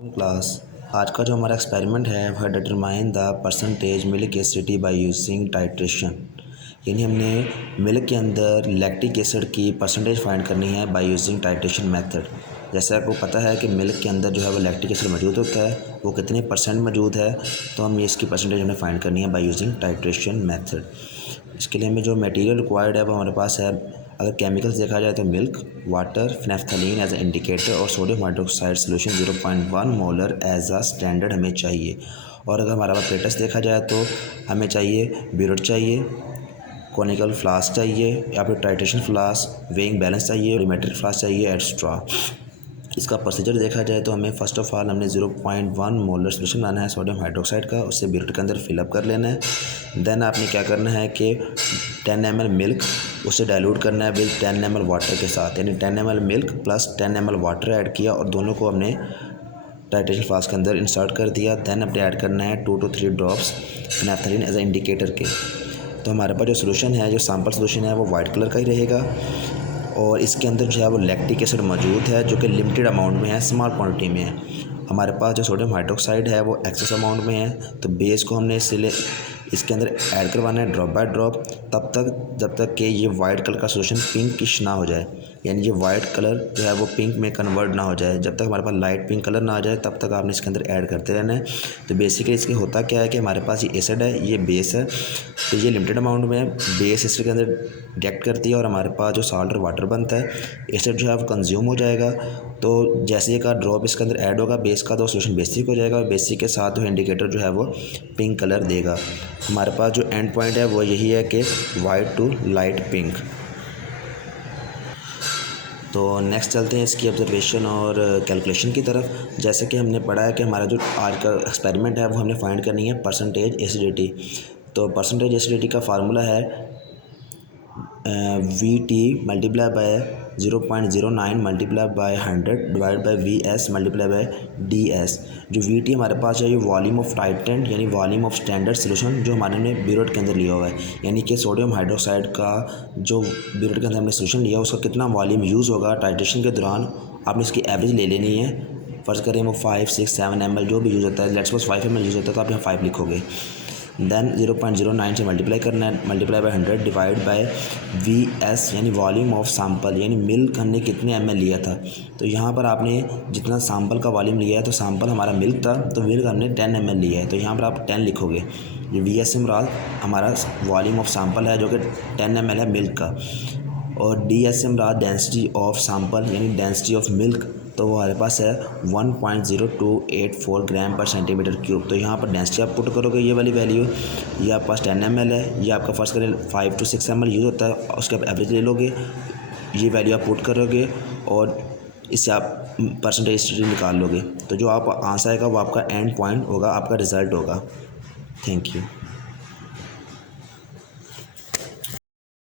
Class आज का जो हमारा एक्सपेरिमेंट है वह determine the percentage milk acidity by using titration. यानी हमने मिल्क के अंदर लैक्टिक एसिड की परसेंटेज फाइंड करनी है बाय यूजिंग टाइट्रेशन मेथड। जैसे आपको पता है कि मिल्क के अंदर जो है वो लैक्टिक एसिड मौजूद होता है, वो कितने परसेंट मौजूद है, तो हम इसकी परसेंटेज हमें फाइंड करनी है बाय यूजिंग टाइट्रेशन मेथड। इसके लिए हमें जो मटेरियल रिक्वायर्ड है वो हमारे पास है। अगर केमिकल्स देखा जाए तो milk, water, phenolphthalein as a indicator और sodium hydroxide solution 0.1 molar as a standard हमें चाहिए। और अगर हमारा प्लेटस देखा जाए तो हमें चाहिए ब्यूरेट चाहिए, कॉनिकल फ्लास्क चाहिए या फिर टाइट्रेशन फ्लास्क, वेइंग बैलेंस चाहिए, रिमेट्रिक फ्लास्क चाहिए एक्स्ट्रा। इसका प्रोसीजर देखा जाए तो हमें फ़र्स्ट ऑफ़ ऑल हमने 0.1 मोलर सोल्यूशन लाना है सोडियम हाइड्रोक्साइड का, उससे ब्यूरेट के अंदर फिलअप कर लेना है। देन आपने क्या करना है कि 10 ml मिल्क उसे डाइल्यूट करना है विद 10 ml वाटर के साथ, यानी 10 ml milk plus 10 ml water add किया और दोनों को हमने टाइट्रेशन फ्लास्क के अंदर इंसर्ट कर दिया। देन अपने ऐड करना है 2 to 3 drops phenolphthalein as a indicator के। तो हमारे पास जो सोल्यूशन है, जो सैम्पल सोल्यूशन है वो वाइट कलर का ही रहेगा और इसके अंदर जो है वो लैक्टिक एसिड मौजूद है जो कि लिमिटेड अमाउंट में है, स्मॉल क्वांटिटी में है। हमारे पास जो सोडियम हाइड्रोक्साइड है वो एक्सेस अमाउंट में है, तो बेस को हमने इसलिए इसके अंदर ऐड करवाना है ड्रॉप बाय ड्रॉप, तब तक जब तक कि ये वाइट कलर का सोल्यूशन पिंकिश ना हो जाए, यानी ये वाइट कलर जो है वो पिंक में कन्वर्ट ना हो जाए। जब तक हमारे पास लाइट पिंक कलर ना आ जाए तब तक आपने इसके अंदर ऐड करते रहना है। तो बेसिकली इसके होता क्या है कि हमारे पास ये एसिड है, ये बेस है, तो ये लिमिटेड अमाउंट में बेस एसिड के अंदर रिएक्ट करती है और हमारे पास जो साल्ट और वाटर बनता है, एसिड जो है वो कंज्यूम हो जाएगा। तो जैसे एक ड्रॉप इसके अंदर ऐड होगा बेस का तो सोल्यूशन बेसिक हो जाएगा और बेसिक के साथ जो इंडिकेटर जो है वो पिंक कलर देगा। हमारे पास जो एंड पॉइंट है वो यही है कि वाइट टू लाइट पिंक। तो नेक्स्ट चलते हैं इसकी ऑब्जर्वेशन और कैलकुलेशन की तरफ। जैसे कि हमने पढ़ा है कि हमारा जो आज का एक्सपेरिमेंट है वो हमने फाइंड करनी है परसेंटेज एसिडिटी। तो परसेंटेज एसिडिटी का फार्मूला है VT multiply by 0.09 multiply by 100 divide by VS multiply by DS। जो VT हमारे पास है ये वॉल्यूम ऑफ टाइटेंट यानी वॉल्यूम ऑफ स्टैंडर्ड सोल्यूशन जो हमारे ने ब्यूरेट के अंदर लिया हुआ है, यानी कि सोडियम हाइड्रोक्साइड का जो ब्यूरेट के अंदर हमने सोल्यूशन लिया उसका कितना वॉल्यूम यूज़ होगा टाइट्रेशन के दौरान, आपने इसकी एवरेज ले लेनी है। फ़र्ज़ करें वो 5, 6, 7 ml जो भी यूज़ होता है, लेट्स सपोज 5 ml यूज़ होता है तो आप यहाँ 5 लिखोगे। देन 0.09 से मल्टीप्लाई करना है, multiply by 100 divide by VS यानी वॉल्यूम ऑफ सैंपल, यानी मिल्क हमने कितने ml लिया था। तो यहाँ पर आपने जितना सैंपल का वॉल्यूम लिया है, तो सैंपल हमारा मिल्क था तो मिल्क हमने 10 ml लिया है, तो यहाँ पर आप 10 लिखोगे। ये VS से मुराद हमारा वॉल्यूम ऑफ सैंपल है जो कि 10 ml है मिल्क का, और DS से मुराद डेंसिटी ऑफ सैंपल यानी डेंसिटी ऑफ मिल्क, तो वो हमारे पास है 1.0284 ग्राम पर सेंटीमीटर क्यूब। तो यहाँ पर डेंसिटी आप पुट करोगे ये वाली वैल्यू, ये आपके पास 10 ml है, ये आपका फर्स्ट करें 5 to 6 ml यूज़ होता है, उसके आप एवरेज ले लोगे, ये वैल्यू आप पुट करोगे और इससे आप परसेंटेज निकाल लोगे। तो जो आप आंसर आएगा वो आपका एंड पॉइंट होगा, आपका रिज़ल्ट होगा। Thank you.